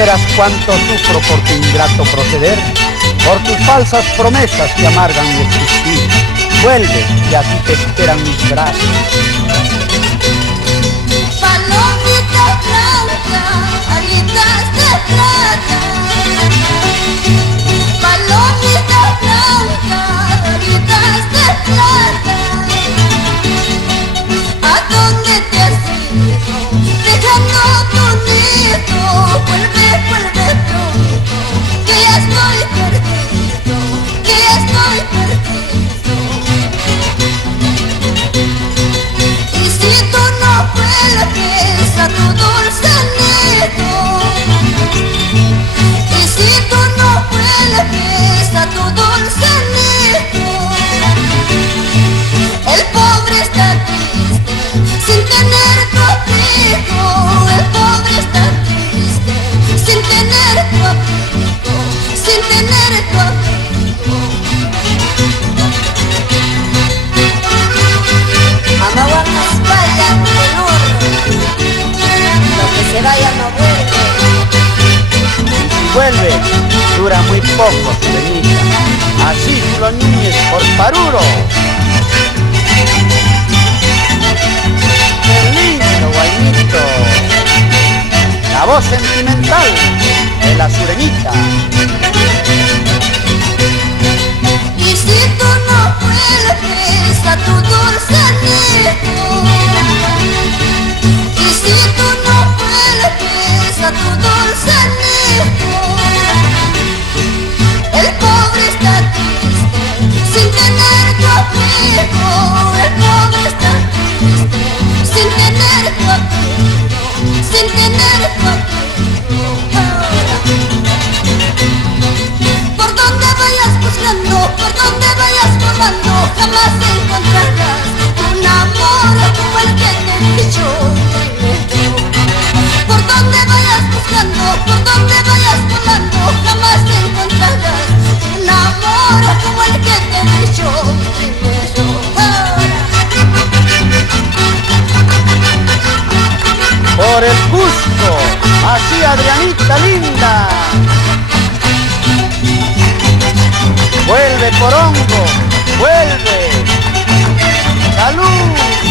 supieras cuánto sufro por tu ingrato proceder, por tus falsas promesas que amargan mi existir. Vuelve, y aquí te esperan mis brazos. Palomita blanca, alitas de plata. Palomita blanca, alitas de plata. ¿A dónde te has ido? Dejando tu nido. Vuelve, vuelve pronto, que ya estoy perdido, que ya estoy perdido. Y si tú no vuelves a tu dulce nido, y si tú no vuelves a tu dulce nido, el pobre está triste sin tener tu abrigo. El pobre está triste sin tener tu abrigo, sin tener tu abrigo. Amaban la espalda del horno, lo que se vaya no vuelve. Si vuelve, dura muy poco, Sureñita. Así lo Núñez por Paruro. ¡Qué lindo, guainito! La voz sentimental de la Sureñita. Y si tú no vuelves a tu dulce nido, y si tú no vuelves a tu dulce nido, el pobre está triste sin tener tu abrigo. El pobre está triste sin tener tu abrigo, sin tener tu abrigo. Por donde vayas buscando, por donde vayas volando, jamás encontrarás un amor como el que te he dicho. Por donde vayas buscando, por donde vayas volando, jamás encontrarás un amor como el que te he dicho primero. Por el Cusco, así Adrianita linda. Vuelve, Porongo, vuelve. ¡Salud!